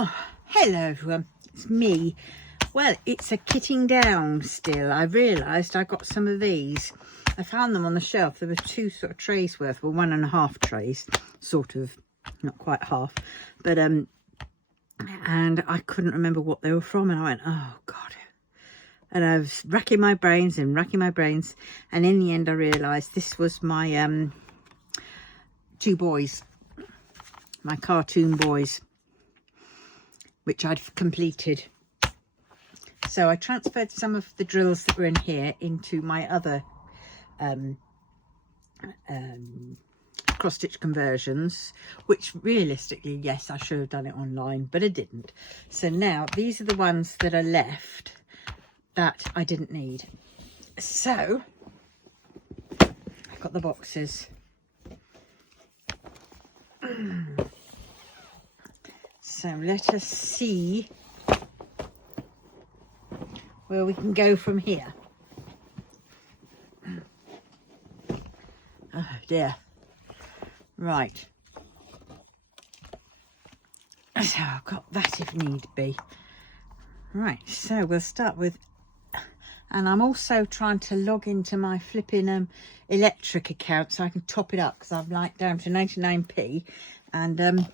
Oh, hello everyone, it's me. Well, it's a kitting down still. I realised I got some of these. I found them on the shelf. There were two sort of trays worth, well 1.5 trays, sort of, not quite half, but and I couldn't remember what they were from, and I went, oh God. And I was racking my brains, and in the end I realised this was my two boys, my cartoon boys, which I'd completed. So I transferred some of the drills that were in here into my other cross stitch conversions, which realistically, yes, I should have done it online, but I didn't. So now these are the ones that are left that I didn't need. So I've got the boxes. So let us see where we can go from here. Oh dear. Right. So I've got that if need be. Right, so we'll start with, and I'm also trying to log into my flipping electric account so I can top it up, because I'm like down to 99p, and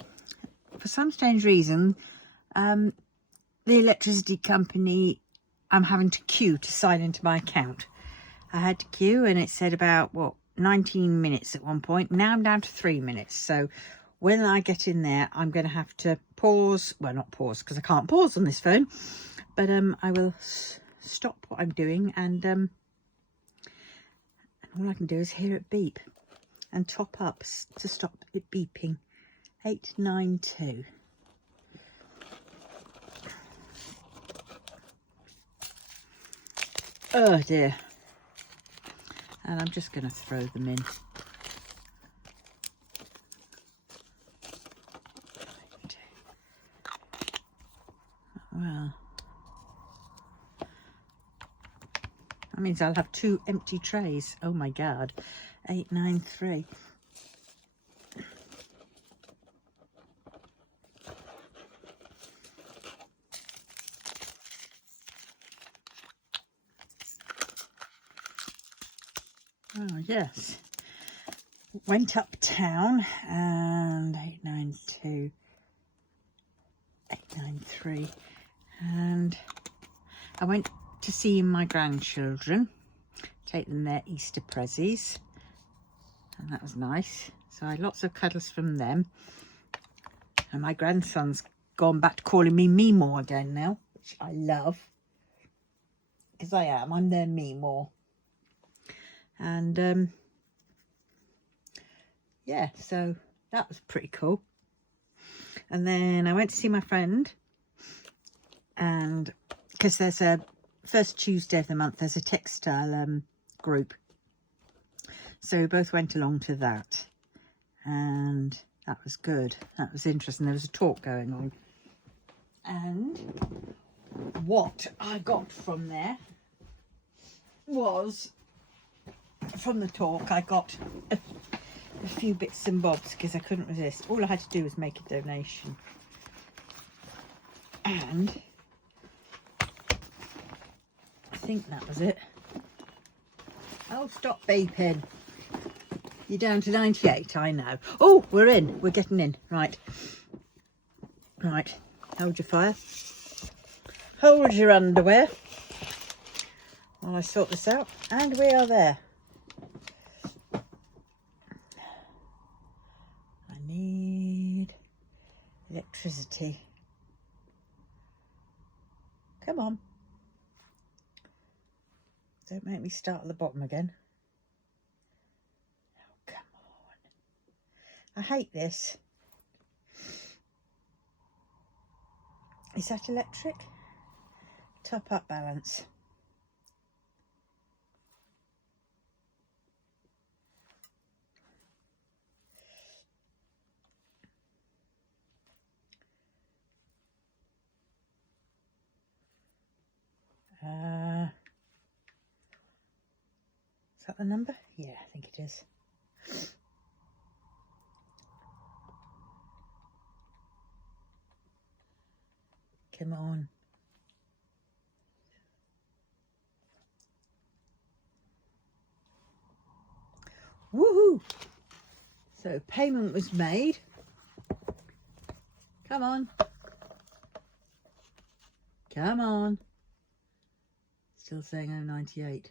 for some strange reason the electricity company, I'm having to queue to sign into my account. I had to queue and it said about, what, 19 minutes at one point. Now I'm down to 3 minutes. So when I get in there, I'm going to have to pause. Well, not pause, because I can't pause on this phone. But I will stop what I'm doing, and all I can do is hear it beep and top up to stop it beeping. 892. Oh dear. And I'm just going to throw them in. Well, that means I'll have 2 empty trays. Oh my God. 893. Oh yes, went uptown, and 892, 893, and I went to see my grandchildren, take them their Easter prezzies, and that was nice. So I had lots of cuddles from them, and my grandson's gone back to calling me Meemaw again now, which I love, because I'm their Meemaw. And yeah, so that was pretty cool. And then I went to see my friend, and because there's a first Tuesday of the month, there's a textile group, so we both went along to that, and that was good. That was interesting. There was a talk going on, and what I got from there was, from the talk, I got a few bits and bobs, because I couldn't resist. All I had to do was make a donation, and I think that was it. Oh, stop beeping. You're down to 98, I know. Oh, we're in. We're getting in. Right. Right. Hold your fire. Hold your underwear while I sort this out. And we are there. I need electricity. Come on. Don't make me start at the bottom again. Oh, come on. I hate this. Is that electric? Top up balance. Is that the number? Yeah, I think it is. Come on. Woohoo! So payment was made. Come on. Come on. Still saying 0.98.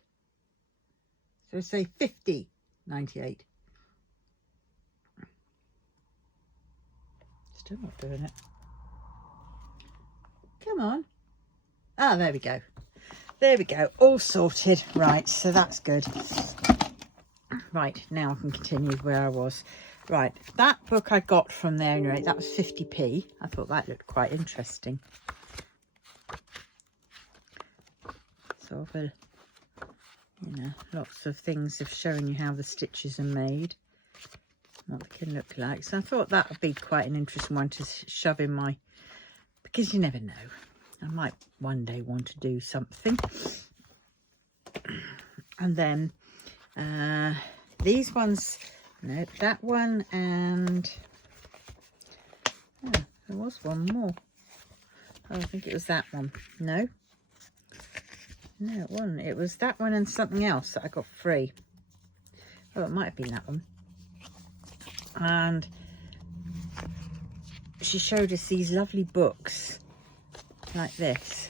So say 50.98. Still not doing it. Come on. Ah, there we go. There we go. All sorted. Right, so that's good. Right, now I can continue where I was. Right, that book I got from there, anyway, that was 50p. I thought that looked quite interesting. Sort of a, you know, lots of things of showing you how the stitches are made, what they can look like. So I thought that would be quite an interesting one to shove in my, because you never know. I might one day want to do something. And then these ones, no, that one, and oh, there was one more. Oh, I think it was that one. No, it wasn't. It was that one and something else that I got free. Oh, it might have been that one. And she showed us these lovely books like this.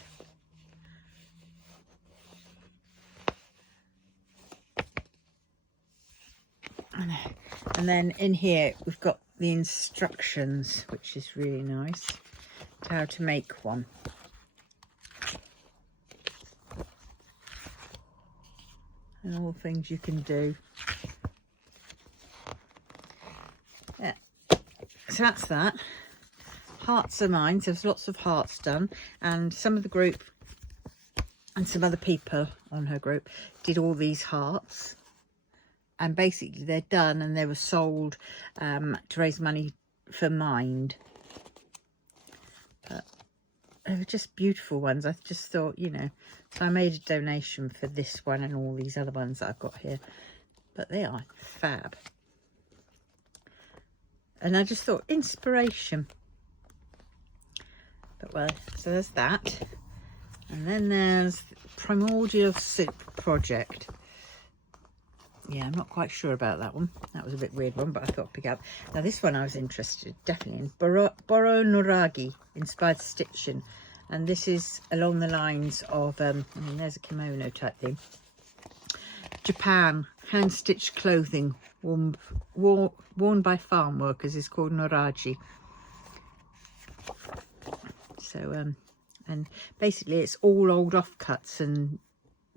And then in here we've got the instructions, which is really nice, how to make one. And all the things you can do. Yeah. So that's that. Hearts are mine. So there's lots of hearts done, and some of the group and some other people on her group did all these hearts. And basically they're done and they were sold to raise money for Mind. But they were just beautiful ones. I just thought, you know, so I made a donation for this one and all these other ones that I've got here. But they are fab. And I just thought, inspiration. But well, so there's that. And then there's Primordial Soup Project. Yeah, I'm not quite sure about that one. That was a bit weird one, but I thought I'd pick up. Now this one I was interested definitely in. Boro Noragi, inspired stitching. And this is along the lines of, I mean, there's a kimono type thing. Japan, hand-stitched clothing worn by farm workers is called Noragi. So, and basically it's all old offcuts and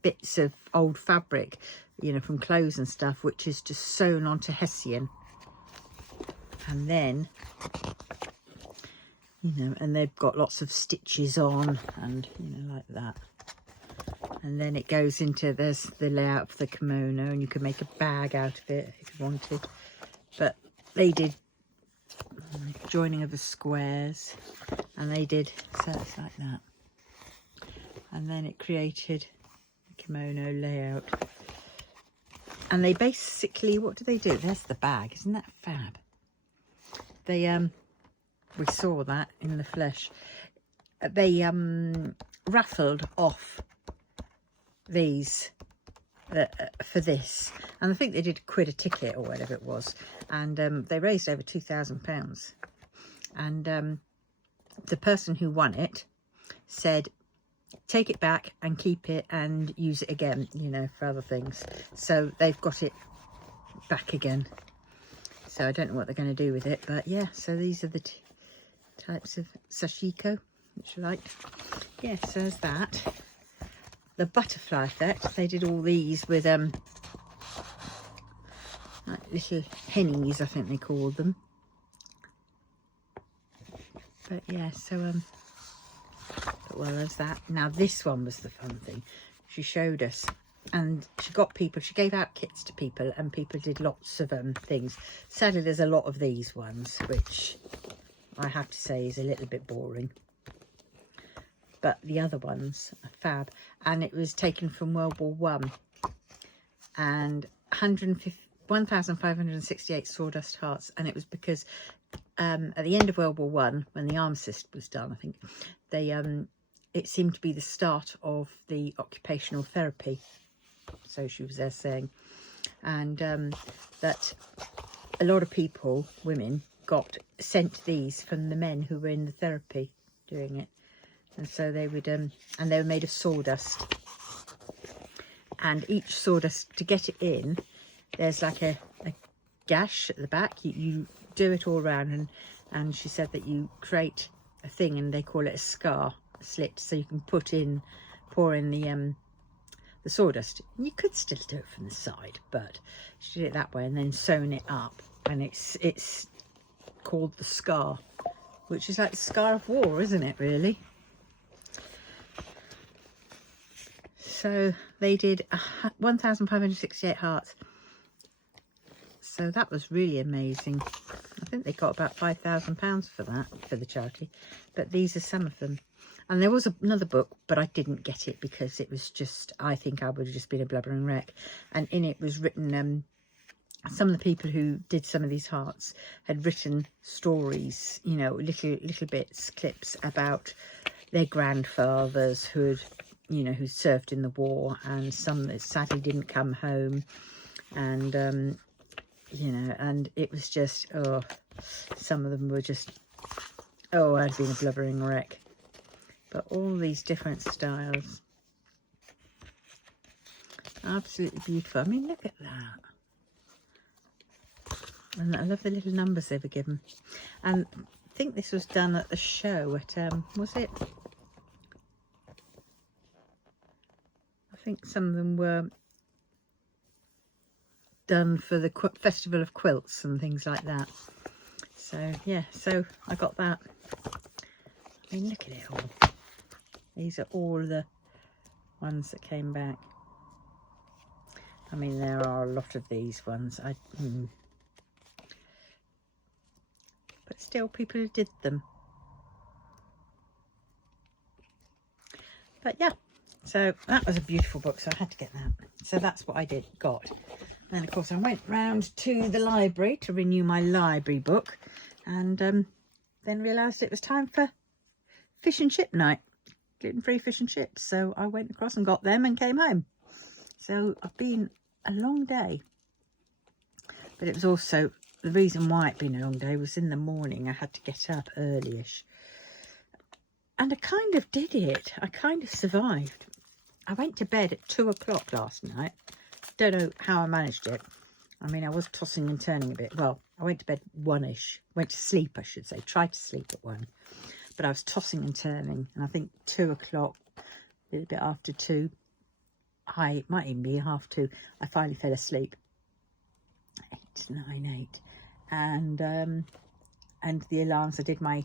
bits of old fabric, you know, from clothes and stuff, which is just sewn onto hessian. And then, you know, and they've got lots of stitches on and, you know, like that. And then it goes into, there's the layout of the kimono, and you can make a bag out of it if you wanted. But they did joining of the squares, and they did, so it's like that. And then it created the kimono layout. And they basically, what do they do? There's the bag. Isn't that fab? They, we saw that in the flesh. They raffled off these for this. And I think they did £1 a ticket or whatever it was. And they raised over £2,000. And the person who won it said, take it back and keep it and use it again, you know, for other things. So they've got it back again. So I don't know what they're going to do with it, but yeah, so these are the types of sashiko, which I like. Yeah, so there's that. The butterfly effect, they did all these with like little hennies, I think they called them. But yeah, so well, there's that. Now this one was the fun thing. She showed us, and she got people, she gave out kits to people, and people did lots of things. Sadly, there's a lot of these ones, which I have to say is a little bit boring. But the other ones are fab. And it was taken from World War One. And 1,568 sawdust hearts. And it was because at the end of World War One, when the armistice was done, I think they it seemed to be the start of the occupational therapy. So she was there saying, and that a lot of people, women, got sent these from the men who were in the therapy doing it, and so they would and they were made of sawdust, and each sawdust, to get it in, there's like a gash at the back. You do it all around, and she said that you create a thing, and they call it a scar, a slit, so you can pour in the sawdust. You could still do it from the side, but she did it that way, and then sewn it up, and it's called the scar, which is like the scar of war, isn't it, really? So they did 1,568 hearts. So that was really amazing. I think they got about £5,000 for that, for the charity. But these are some of them. And there was another book, but I didn't get it because it was just, I think I would have just been a blubbering wreck. And in it was written, some of the people who did some of these hearts had written stories, you know, little bits, clips about their grandfathers who had, you know, who served in the war, and some that sadly didn't come home. And, you know, and it was just, oh, some of them were just, oh, I'd been a blubbering wreck. But all these different styles, absolutely beautiful. I mean, look at that. And I love the little numbers they were given. And I think this was done at the show at, was it? I think some of them were done for the Festival of Quilts and things like that. So yeah, so I got that. I mean, look at it all. These are all the ones that came back. I mean, there are a lot of these ones. But still, people who did them. But yeah, so that was a beautiful book, so I had to get that. So that's what I got. And of course I went round to the library to renew my library book, and then realised it was time for fish and chip night, gluten-free fish and chips. So I went across and got them and came home. So I've been a long day, but it was also, the reason why it'd been a long day was in the morning I had to get up early-ish, and I kind of did it. I kind of survived. I went to bed at 2 o'clock last night. Don't know how I managed it. I mean, I was tossing and turning a bit. Well, I went to bed 1-ish. Went to sleep, I should say. Tried to sleep at 1. But I was tossing and turning. And I think 2 o'clock, a little bit after 2, it might even be 2:30, I finally fell asleep. 8, 9, 8. And the alarms, I did my,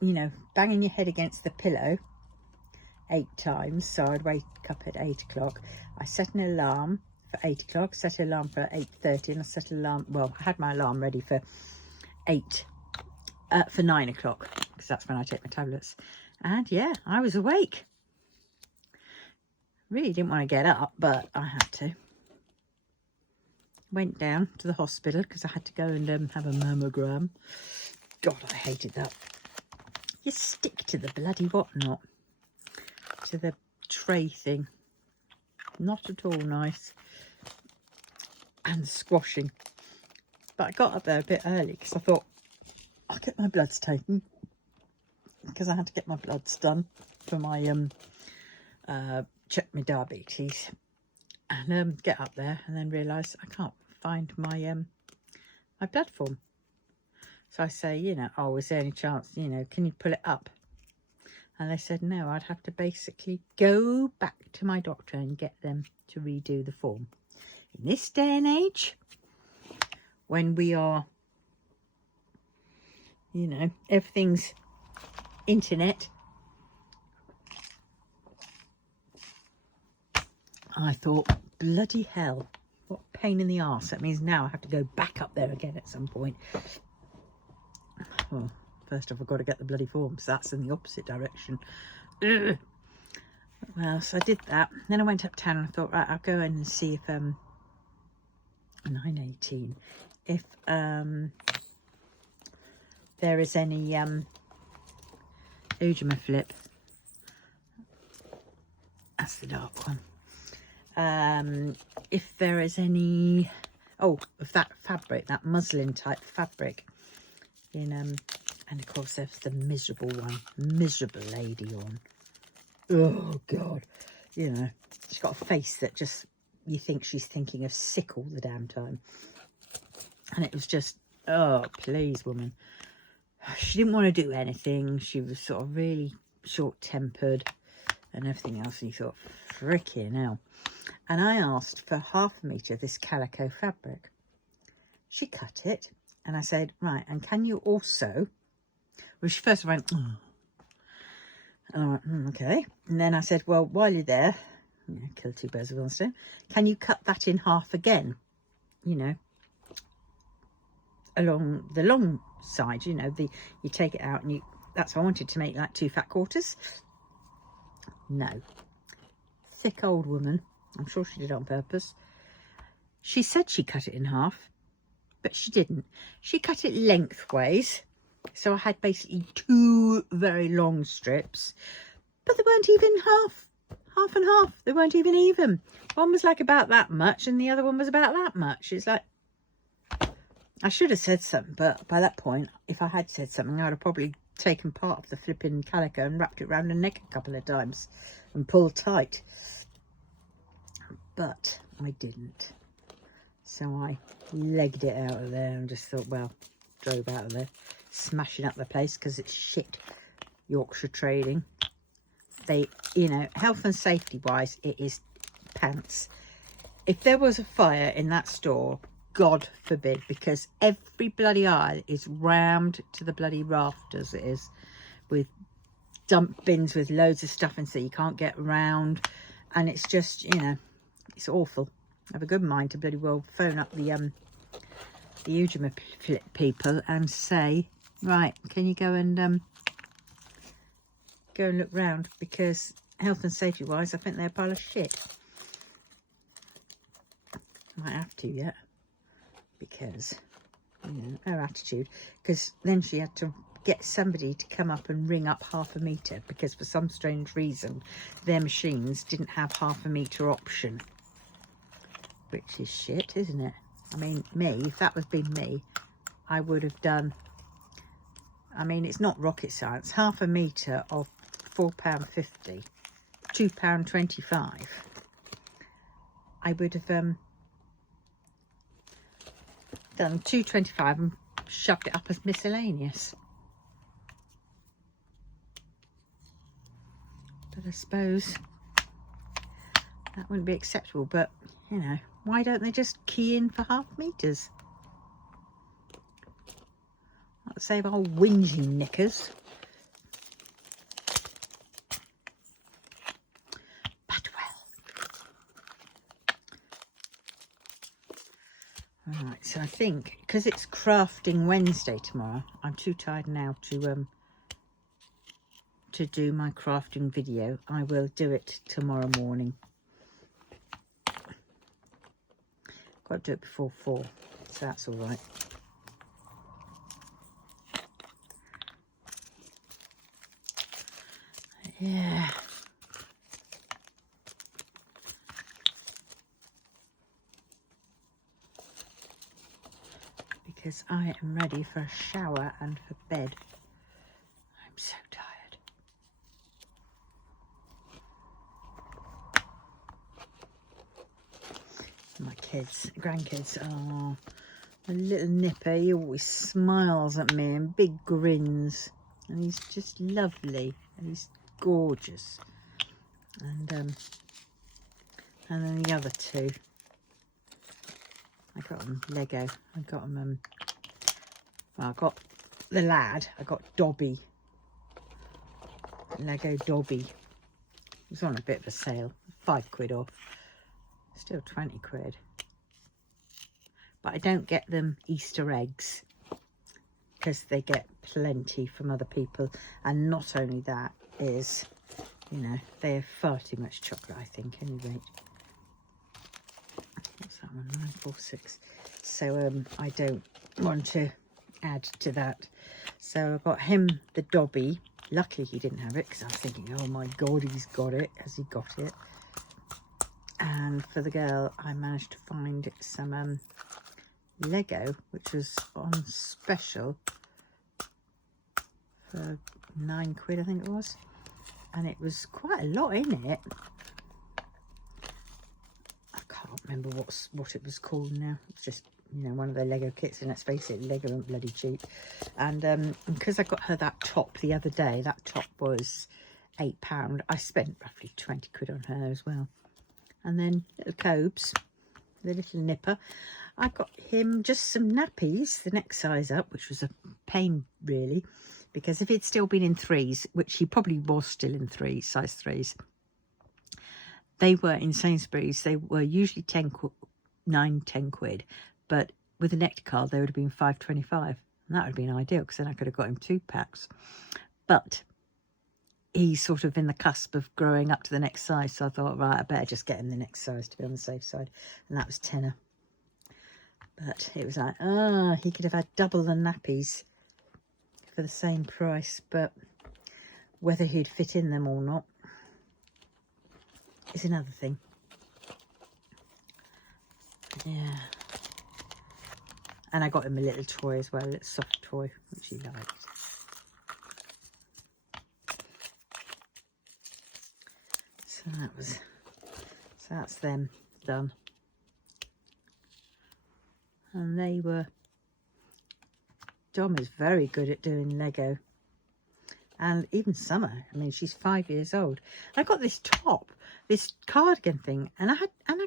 you know, banging your head against the pillow 8 times. So I'd wake up at 8 o'clock. I set an alarm for 8 o'clock, set an alarm for 8:30, and I set an alarm, well, I had my alarm ready for 9 o'clock, because that's when I take my tablets. And yeah, I was awake. Really didn't want to get up, but I had to. Went down to the hospital because I had to go and have a mammogram. God, I hated that. You stick to the bloody whatnot, to the tray thing. Not at all nice. And squashing. But I got up there a bit early because I thought, I'll get my bloods taken, because I had to get my bloods done for my check my diabetes, and get up there and then realise I can't find my my blood form. So I say, you know, oh, is there any chance, you know, can you pull it up? And they said no, I'd have to basically go back to my doctor and get them to redo the form. In this day and age, when we are, you know, everything's internet, I thought, bloody hell, what a pain in the arse. That means now I have to go back up there again at some point. Well, first off, I've got to get the bloody form, so that's in the opposite direction. Ugh. Well, so I did that. Then I went uptown and I thought, right, I'll go in and see if 9:18, if there is any Ujima flip. That's the dark one. If there is any, of that fabric, that muslin type fabric in and of course there's the miserable one, miserable lady on. Oh God, you know, she's got a face that just, you think she's thinking of sick all the damn time. And it was just, oh please woman, she didn't want to do anything. She was sort of really short-tempered and everything else, and you thought, frickin' hell. And I asked for 1/2 metre of this calico fabric. She cut it, and I said, right, and can you also, well, she first went, oh. And I went, okay. And then I said, well, while you're there, you know, kill two birds with one stone, can you cut that in half again, you know, along the long side, you know, you take it out and you, that's what I wanted to make, like 2 fat quarters. No. Thick old woman. I'm sure she did it on purpose. She said she cut it in half, but she didn't. She cut it lengthways. So I had basically 2 very long strips, but they weren't even half and half. They weren't even. One was like about that much and the other one was about that much. It's like, I should have said something, but by that point, if I had said something, I would have probably taken part of the flipping calico and wrapped it around the neck a couple of times and pulled tight. But I didn't. So I legged it out of there and just thought, well, drove out of there, smashing up the place because it's shit Yorkshire trading. They, you know, health and safety wise, it is pants. If there was a fire in that store, God forbid, because every bloody aisle is rammed to the bloody rafters. It is, with dump bins with loads of stuff in, so you can't get around, and it's just, you know, it's awful. I have a good mind to bloody well phone up the Ujima people and say, right, can you go and look round, because health and safety wise, I think they're a pile of shit. Might have to yet. Because, you know, her attitude, because then she had to get somebody to come up and ring up 1/2 metre, because for some strange reason their machines didn't have 1/2 metre option, which is shit, isn't it? I mean, me, if that was been me, I would have done, I mean, it's not rocket science, 1/2 metre of £4.50, £2.25, I would have done £2.25 and shoved it up as miscellaneous. But I suppose that wouldn't be acceptable. But, you know, why don't they just key in for 1/2 metres? Let's save our whingy knickers. Right, so I think because it's crafting Wednesday tomorrow, I'm too tired now to do my crafting video. I will do it tomorrow morning. Got to do it before 4, so that's all right. Yeah. Because I am ready for a shower and for bed. I'm so tired. My kids, grandkids, oh, a little nipper, he always smiles at me and big grins, and he's just lovely and he's gorgeous. And then the other 2, I got them Lego. I got them, well, I got the lad. I got Dobby. Lego Dobby. It was on a bit of a sale. £5 off. Still 20 quid. But I don't get them Easter eggs, because they get plenty from other people. And not only that is, you know, they have far too much chocolate, I think, anyway. What's that one? 946. So I don't want to add to that. So I got him the Dobby. Luckily he didn't have it, because I was thinking, oh my God, he's got it. Has he got it? And for the girl, I managed to find some Lego, which was on special for £9, I think it was. And it was quite a lot in it. I can't remember what it was called now. It's just, you know, one of the Lego kits, and let's face it, Lego aren't bloody cheap. And because I got her that top the other day, that top was £8. I spent roughly £20 on her as well. And then little Cobes, the little nipper. I got him just some nappies, the next size up, which was a pain really, because if he'd still been in 3s, which he probably was still in 3s, size 3s, they were in Sainsbury's. They were usually 10 quid, but with a nectar card, they would have been £5.25, and that would have been ideal, because then I could have got him 2 packs. But he's sort of in the cusp of growing up to the next size, so I thought, right, I better just get him the next size to be on the safe side, and that was tenner. But it was like, he could have had double the nappies for the same price, but whether he'd fit in them or not is another thing. Yeah. And I got him a little toy as well, a little soft toy, which he liked. So that's them done. And they were, Dom is very good at doing Lego. And even Summer, I mean, she's 5 years old. I got this top, this cardigan thing, and I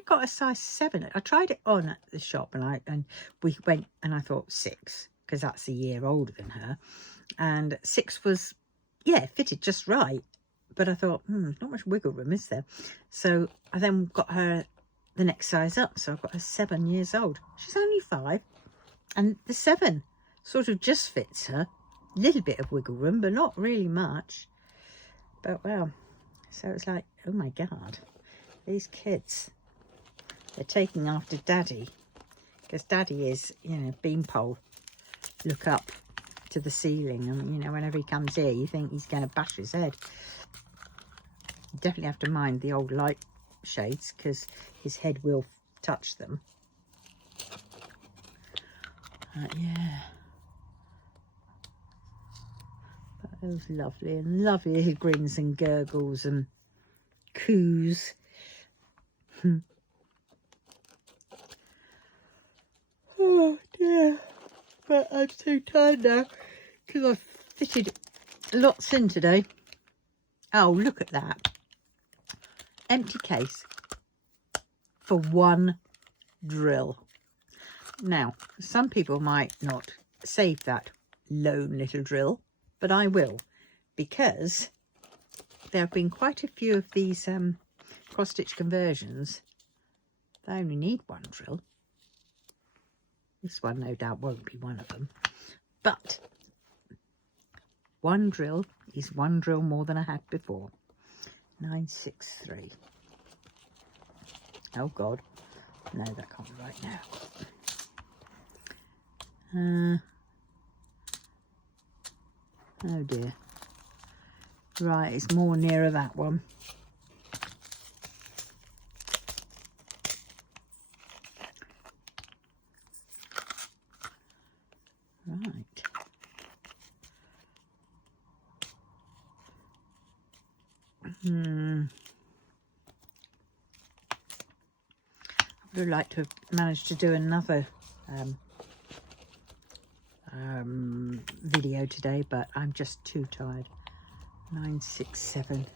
got a size 7. I tried it on at the shop, and we went, and I thought 6, because that's a year older than her. And 6 was, yeah, fitted just right. But I thought, not much wiggle room, is there? So I then got her the next size up. So I've got her 7 years old. She's only 5. And the 7 sort of just fits her. A little bit of wiggle room, but not really much. But well, so it's like, oh my God, these kids, they're taking after Daddy. Because Daddy is, you know, beanpole, look up to the ceiling. And, you know, whenever he comes here, you think he's going to bash his head. You definitely have to mind the old light shades, because his head will touch them. Yeah. But it was lovely, and lovely little grins and gurgles and coos. Oh dear. But I'm so tired now, because I've fitted lots in today. Oh, look at that. Empty case for one drill. Now, some people might not save that lone little drill, but I will, because there have been quite a few of these cross-stitch conversions. They only need one drill. This one no doubt won't be one of them, but one drill is one drill more than I had before. 963. Oh God, no, that can't be right now. Oh dear. Right, it's more nearer that one. Right. I would like to have managed to do another video today, but I'm just too tired. 967.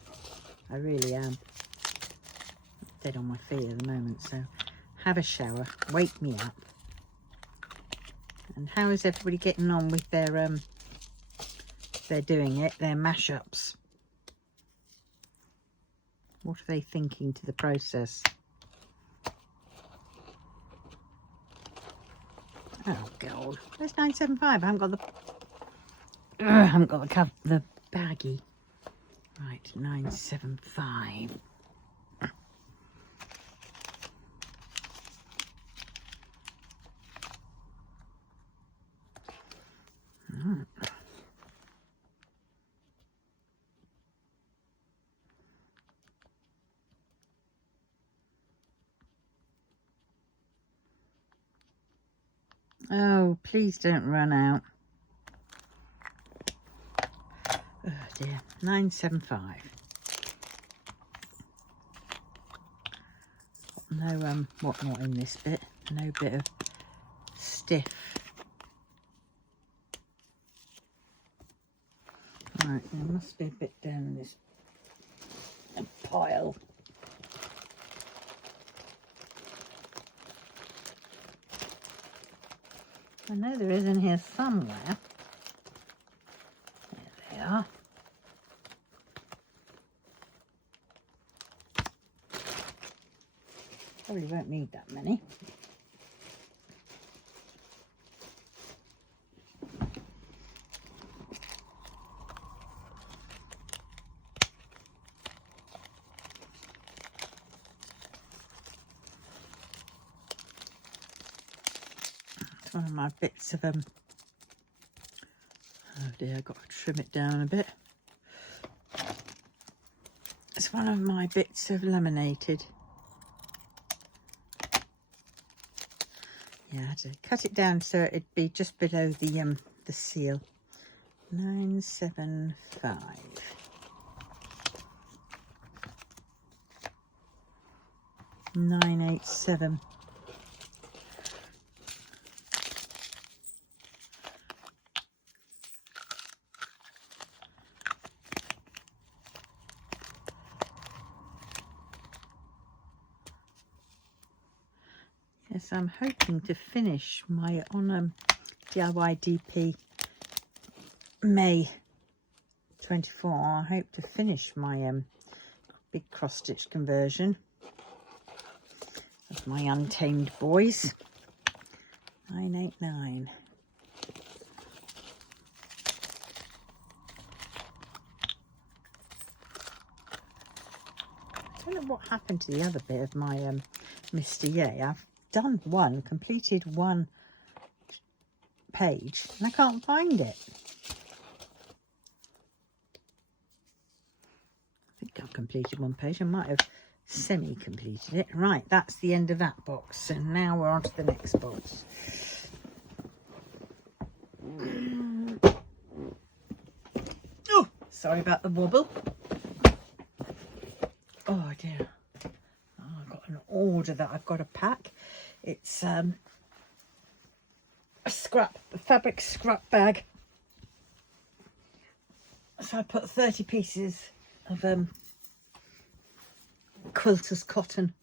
I really am dead on my feet at the moment, so have a shower, wake me up. And how is everybody getting on with their they're doing it, their mashups? What are they thinking to the process? Oh God, there's 975. I haven't got the baggie. Right, 975. Oh, please don't run out. Oh dear, 975. No whatnot in this bit, no bit of stiff. Right, there must be a bit down this pile. I know there is in here somewhere. There they are. Probably won't need that many. It's one of my bits of oh dear, I've got to trim it down a bit. It's one of my bits of laminated. Yeah, I had to cut it down so it'd be just below the seal. 975. $987. Yes, I'm hoping to finish my on DIY DP May 24. I hope to finish my big cross stitch conversion of my Untamed boys. 989. I don't know what happened to the other bit of my Mr. Yay. I've done one, completed one page, and I can't find it. I think I've completed one page. I might have semi-completed it. Right, that's the end of that box, and now we're on to the next box. Oh, sorry about the wobble. Oh dear. Oh, I've got an order that I've got to pack. It's a fabric scrap bag. So I put 30 pieces of quilter's cotton.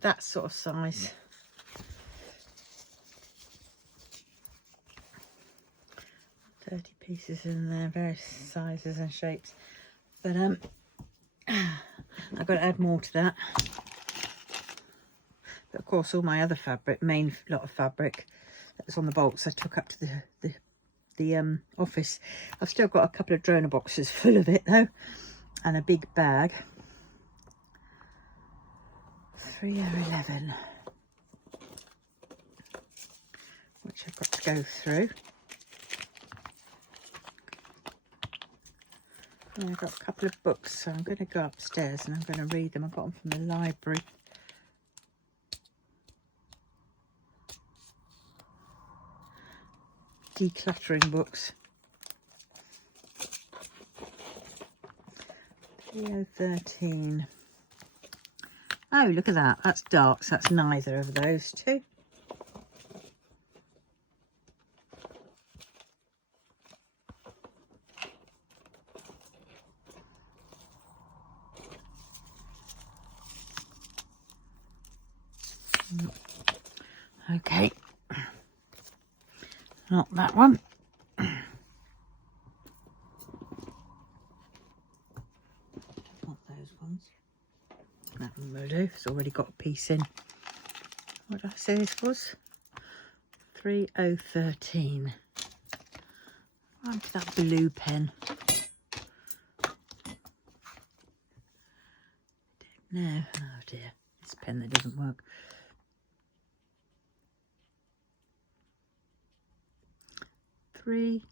That sort of size. Pieces in there, various sizes and shapes. But I've got to add more to that. But of course, all my other fabric, main lot of fabric that was on the bolts, I took up to the office. I've still got a couple of donor boxes full of it though, and a big bag. 3/11, which I've got to go through. And I've got a couple of books, so I'm going to go upstairs and I'm going to read them. I got them from the library. Decluttering books. 3/13. Oh, look at that. That's dark, so that's neither of those two. Okay, not that one. Not those ones. That one will do. It's already got a piece in. What did I say this was? 3/13. Onto that blue pen. No, oh dear, this pen that doesn't work. 3/13.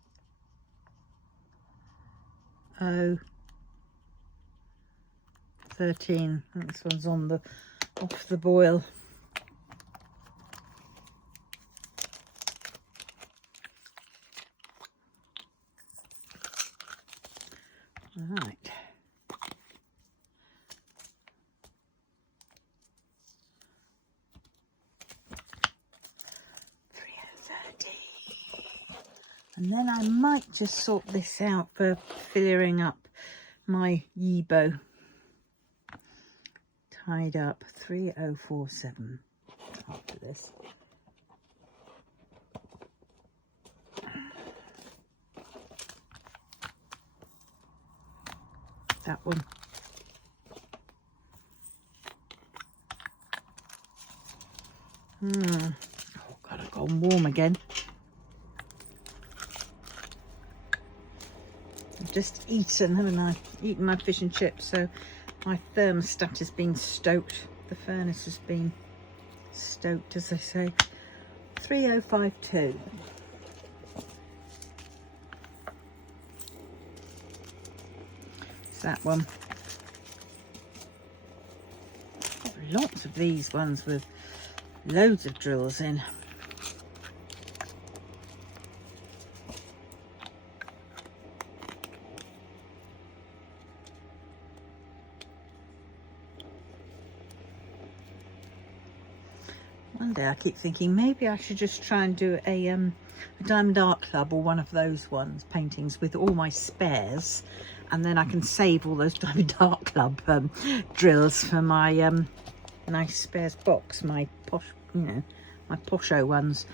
This one's on the off the boil. Right. And then I might just sort this out for filling up my Yibo. Tied up 3047 after this. That one. Oh God, I've gone warm again. I've just eaten, haven't I? Eaten my fish and chips, so my thermostat has been stoked. The furnace has been stoked, as they say. 3052. It's that one. Lots of these ones with loads of drills in. One day I keep thinking maybe I should just try and do a Diamond Art Club or one of those ones, paintings with all my spares, and then I can save all those Diamond Art Club drills for my nice spares box, my posh, you know, my posho ones.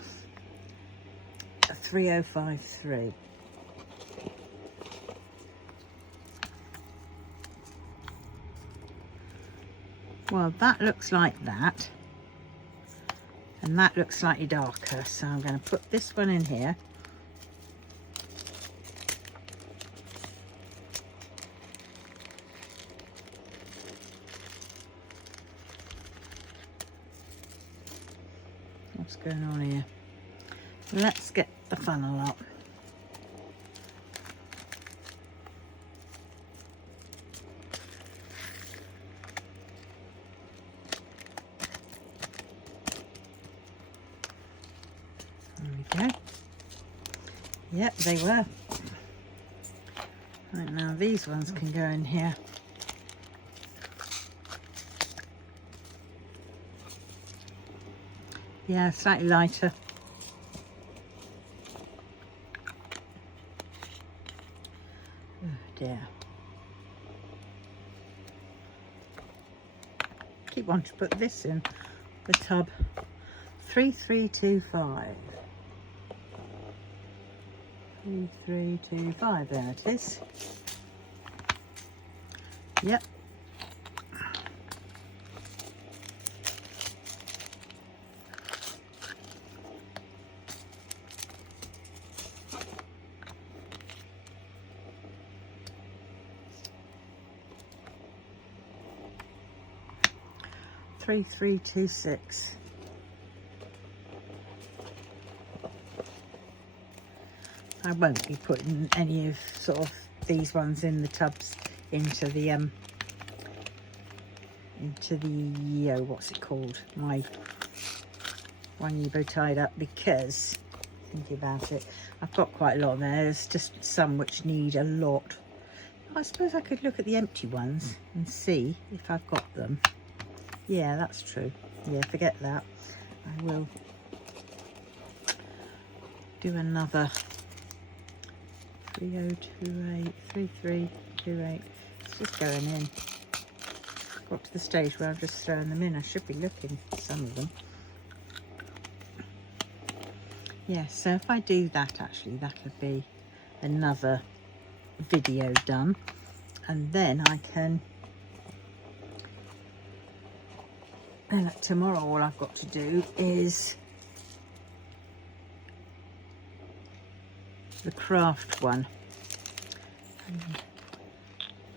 3053. Well, that looks like that. And that looks slightly darker, so I'm going to put this one in here. What's going on here? Let's get the funnel up. There we go. Yep, they were. Right, now these ones can go in here. Yeah, slightly lighter. Oh dear. Keep wanting to put this in the tub. 3325. 3325, there it is. Yep. Three, 326. I won't be putting any of sort of these ones in the tubs into the what's it called, my one Yibo tied up, because thinking about it, I've got quite a lot there. There's just some which need a lot. I suppose I could look at the empty ones and see if I've got them. Yeah, that's true. Yeah, forget that. I will do another 3028, 3328. It's just going in. Got to the stage where I'm just throwing them in. I should be looking at some of them. Yeah, so if I do that, actually, that'll be another video done. And then I can... tomorrow all I've got to do is the craft one.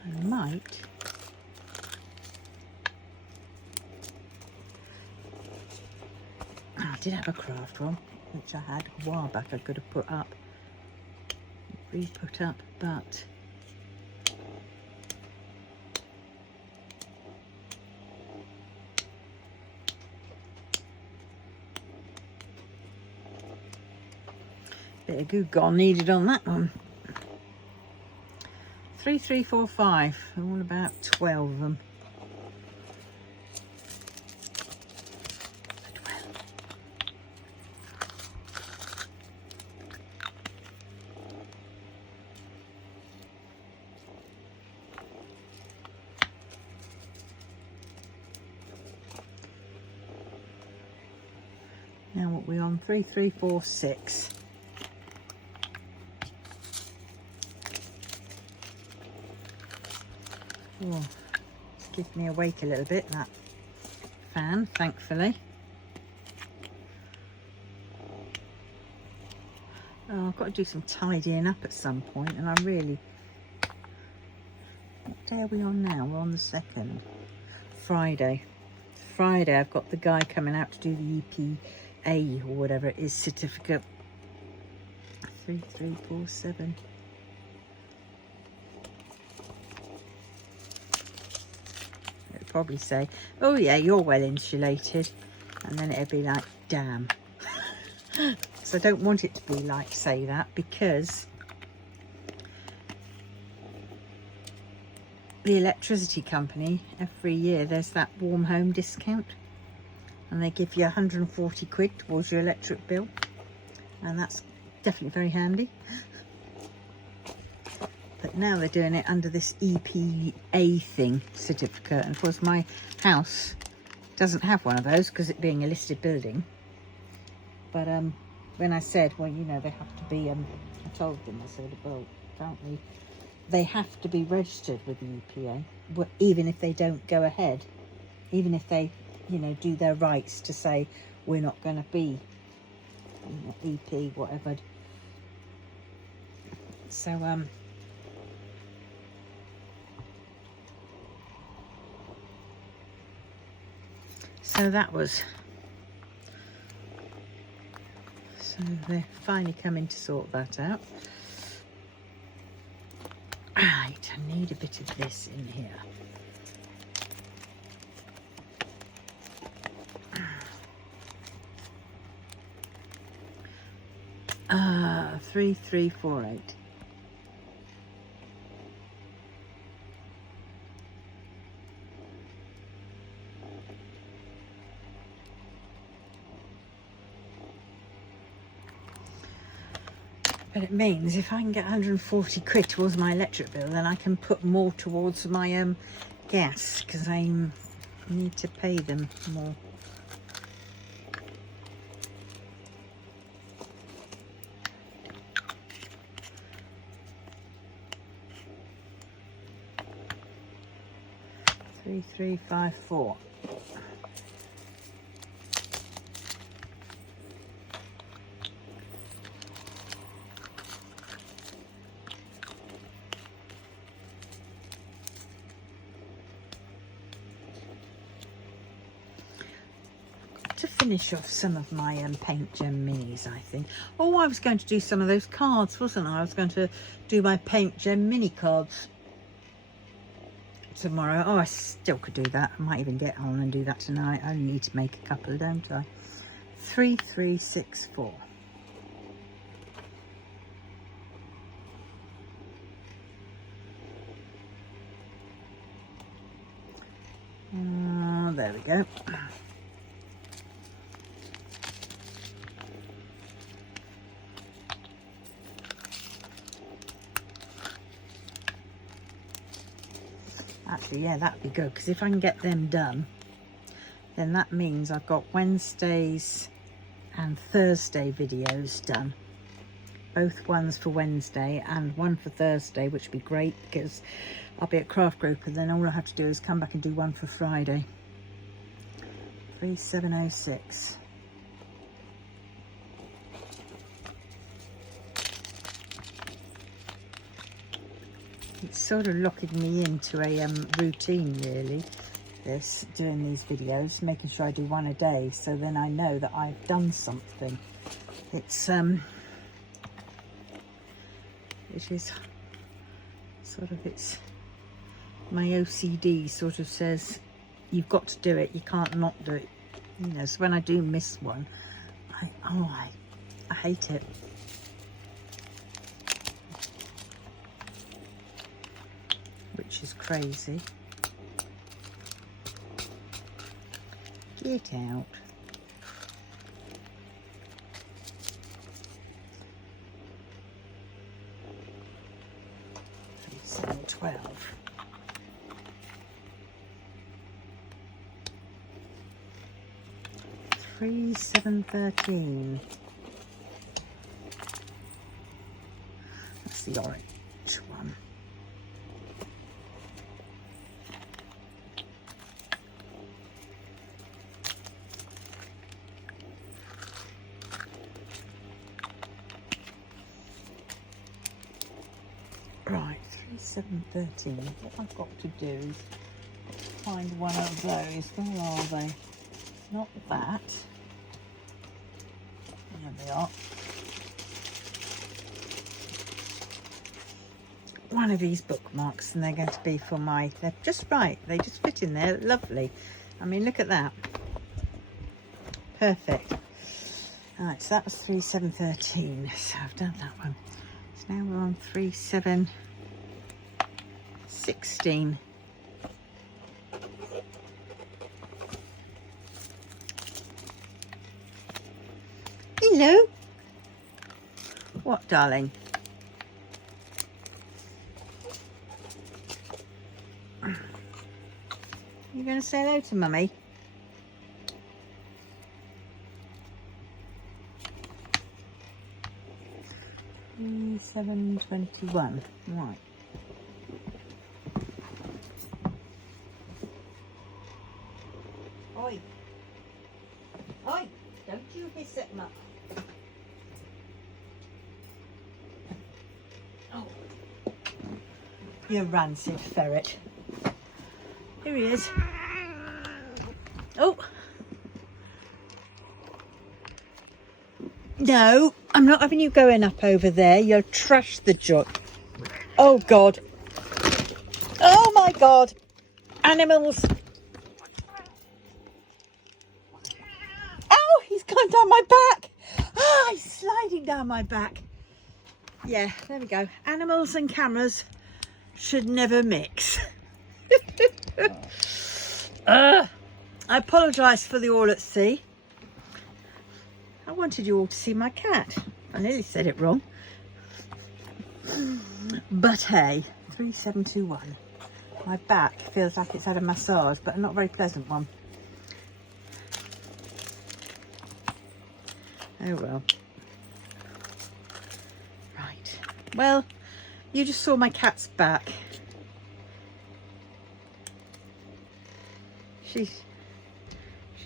I might I did have a craft one which I had a while back I could have put up, re-put up, but bit of goo gone needed on that one. 3, 3, 4, 5. All about 12 of them. Now what we're on, 3, 3, 4, 6. Oh, it's keeping me awake a little bit, that fan, thankfully. Oh, I've got to do some tidying up at some point, and I really... What day are we on now? We're on the 2nd. Friday. Friday, I've got the guy coming out to do the EPA, or whatever it is, certificate. 3, 3, 4, 7. It'll probably say, oh yeah, you're well insulated. And then it'll be like, damn. So I don't want it to be like, say that, because the electricity company, every year there's that warm home discount, and they give you 140 quid towards your electric bill, and that's definitely very handy. But now they're doing it under this EPA thing, certificate, and of course my house doesn't have one of those because it being a listed building. But when I said, well, you know, they have to be, I told them, I said, well, apparently they have to be registered with the EPA, even if they don't go ahead, even if they, you know, do their rights to say, we're not going to be, you know, EP, whatever. So, so that was... So they're finally coming to sort that out. Right, I need a bit of this in here. 3, 3, 4, 8. But it means if I can get 140 quid towards my electric bill, then I can put more towards my gas, because I need to pay them more. Three, 3, 5, 4. To finish off some of my paint gem minis, I think. Oh, I was going to do some of those cards, wasn't I? I was going to do my paint gem mini cards tomorrow. Oh, I still could do that. I might even get on and do that tonight. I only need to make a couple, don't I? 3, 3, 6, 4. There we go. Actually, yeah, that'd be good, because if I can get them done, then that means I've got Wednesdays and Thursday videos done. Both ones for Wednesday and one for Thursday, which would be great, because I'll be at Craft Group, and then all I have to do is come back and do one for Friday. 3706. It's sort of locking me into a routine, really, this, doing these videos, making sure I do one a day, so then I know that I've done something. It's which is sort of, it's my OCD sort of says you've got to do it, you can't not do it, you know. So when I do miss one, I hate it. which is crazy. Get out. 12. Three, 7, 13. That's the orange one. Right, 3, 7, 13. What I've got to do is find one of those. Where are they? Not that. There they are. One of these bookmarks, and they're going to be for my, they're just right. They just fit in there. Lovely. I mean, look at that. Perfect. All right, so that was 3, 7, 13. So I've done that one. So now we're on 3, 7, 16. Hello. What, darling? You going to say hello to Mummy? Mm, 7:21. Right. Oi. Oi. Don't you hiss at Mum. Oh. You rancid ferret. Here he is. Oh. No, I'm not having you going up over there. You'll trash the joint. Oh, God. Oh, my God. Animals. Oh, he's gone down my back. Oh, he's sliding down my back. Yeah, there we go. Animals and cameras should never mix. I apologise for the all at sea. I wanted you all to see my cat. I nearly said it wrong. But hey, 3721. My back feels like it's had a massage, but a not very pleasant one. Oh well. Right. Well, you just saw my cat's back.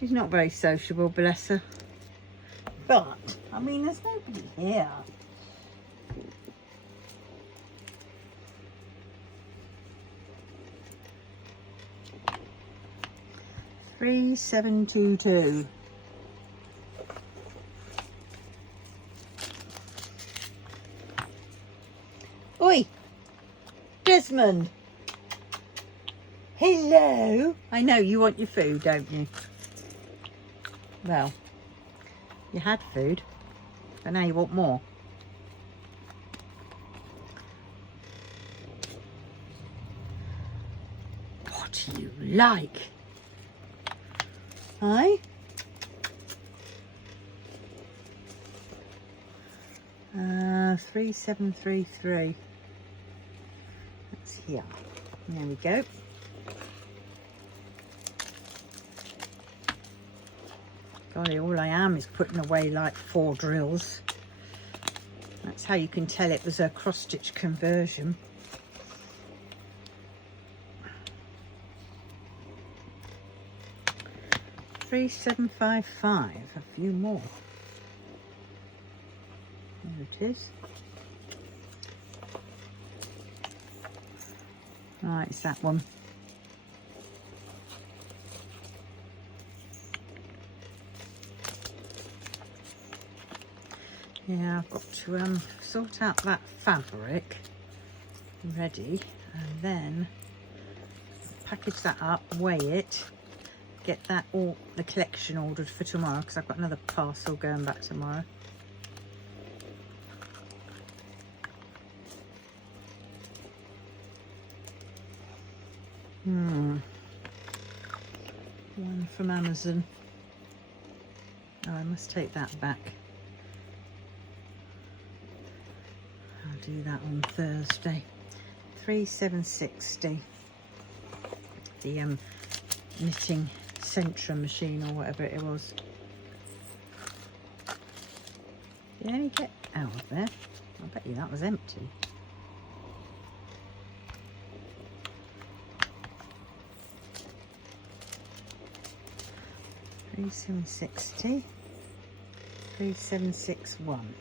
She's not very sociable, bless her. But, I mean, there's nobody here. Three, 7, 2, 2. Oi, Desmond. Hello. I know you want your food, don't you? Well, you had food, but now you want more. What do you like? Aye? Uh, 3733. That's here. There we go. Golly, all I am is putting away like 4 drills. That's how you can tell it was a cross-stitch conversion. Three, 7, 5, 5. A few more. There it is. Right, it's that one. Yeah, I've got to sort out that fabric ready, and then package that up, weigh it, get that all the collection ordered for tomorrow, because I've got another parcel going back tomorrow. One from Amazon. Oh, I must take that back. I'll do that on Thursday. 3,760. The knitting Centra machine or whatever it was. Did you only get out of there? I bet you that was empty. $3,760. 3,761.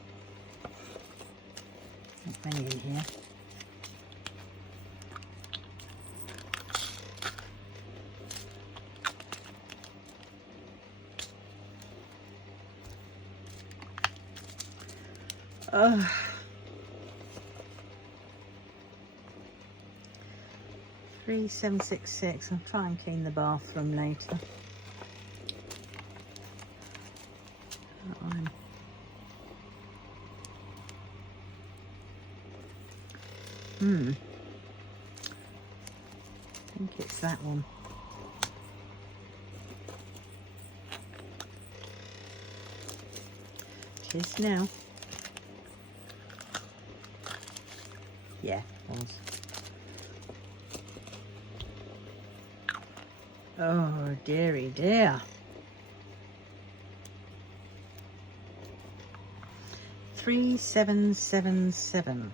Not many in here. Oh. 3,766. I'll try and clean the bathroom later. I think it's that one. It is now. Yeah, it was. Oh, dearie dear. 3,777.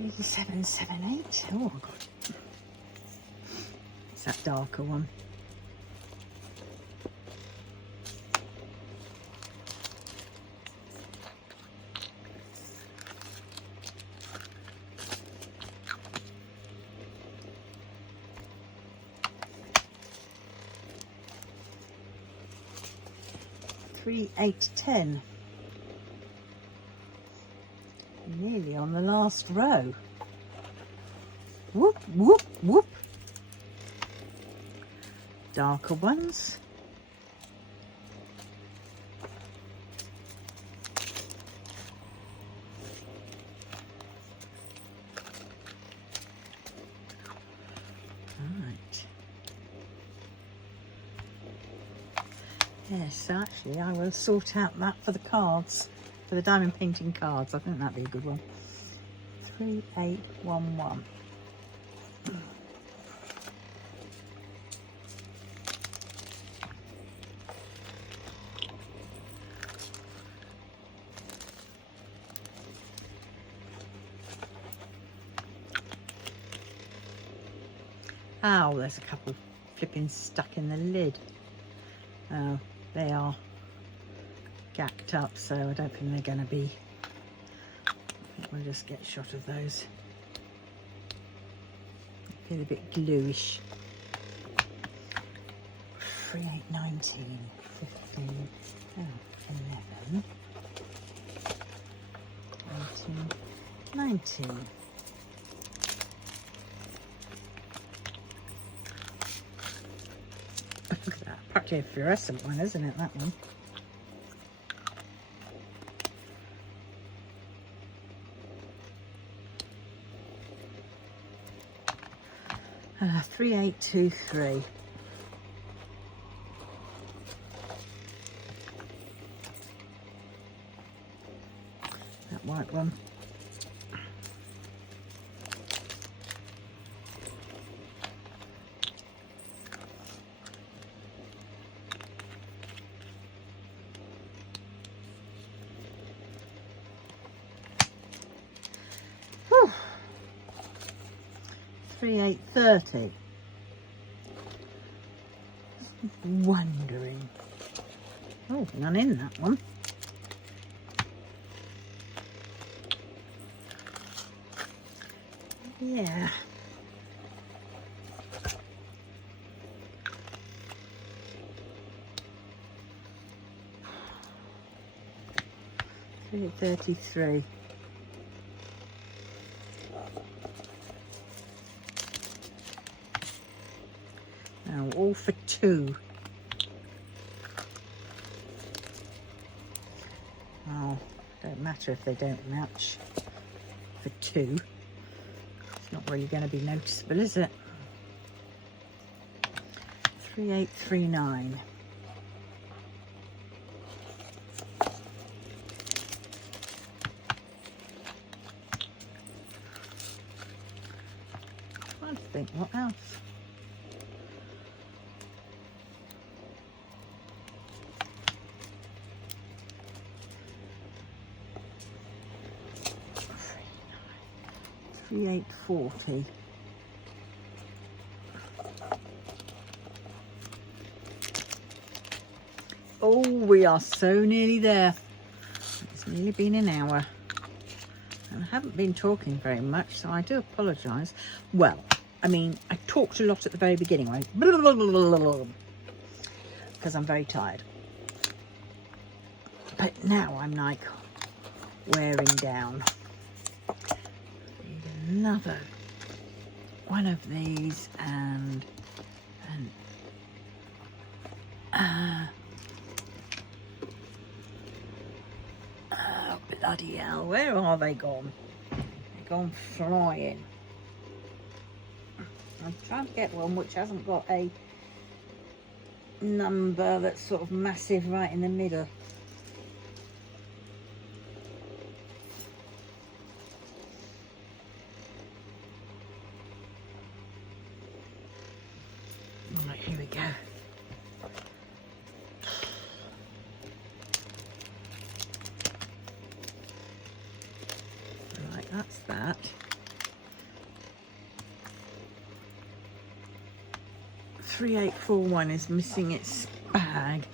$3,778. Oh god. It's that darker one. $3,810. Nearly on the last row. Whoop, whoop, whoop. Darker ones. Right. Yes, actually I will sort out that for the cards. For the diamond painting cards. I think that'd be a good one. 3,811. Oh, there's a couple flipping stuck in the lid. Oh, they are gacked up, so I don't think they're going to be. I think we'll just get a shot of those. Feel a bit gluish. 3,819, 15, oh, 11, 18, 19. Look at that, practically a fluorescent one, isn't it, that one? Uh, 3,823. That white one. Whew. 3,830. Wondering. Oh, none in that one. Yeah. 333. Now all for 2. Oh, don't matter if they don't match for 2. It's not really going to be noticeable, is it? 3839. I think what else? $38.40. Oh, we are so nearly there. It's nearly been an hour. And I haven't been talking very much, so I do apologise. Well, I mean, I talked a lot at the very beginning, right? Because I'm very tired. But now I'm like wearing down. Need another one of these and oh, bloody hell, where are they gone? They're gone flying. I'm trying to get one which hasn't got a number that's sort of massive right in the middle. Right, here we go. Right, that's that. $3841 is missing its bag.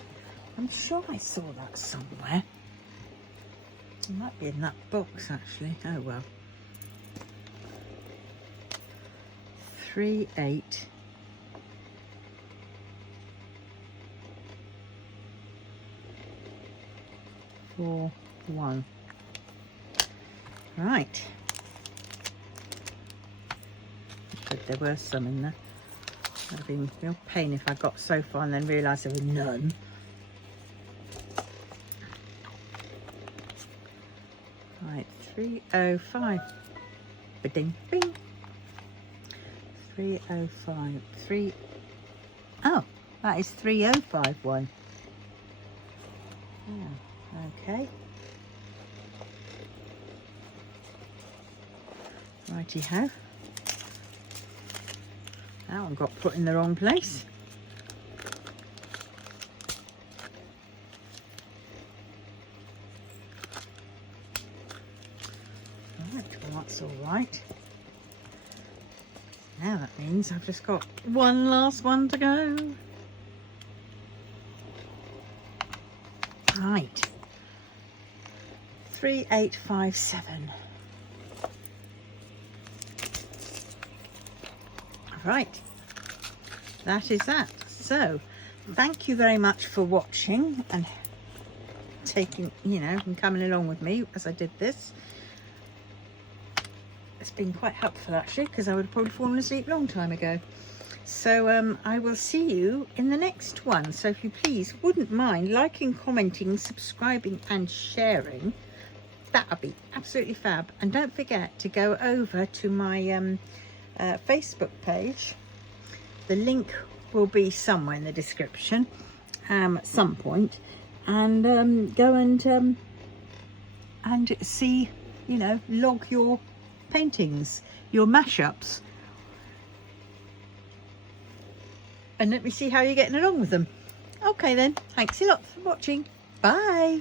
I'm sure I saw that somewhere. It might be in that box actually. Oh well. 3841. Right. But there were some in there. That'd have been a real pain if I got so far and then realised there were none. Right, 305. Ba-ding, bing. 305. Oh, that is 3051. Yeah, okay. Righty-ho. That one got put in the wrong place. Right, well that's all right. Now that means I've just got one last one to go. Right. 3857. Right, that is that. So thank you very much for watching and taking, you know, and coming along with me as I did this. It's been quite helpful actually, because I would have probably fallen asleep a long time ago. So I will see you in the next one. So if you please wouldn't mind liking, commenting, subscribing and sharing, that would be absolutely fab. And don't forget to go over to my Facebook page. The link will be somewhere in the description at some point, and go and see, you know, log your paintings, your mashups, and let me see how you're getting along with them. Okay then, thanks a lot for watching. Bye.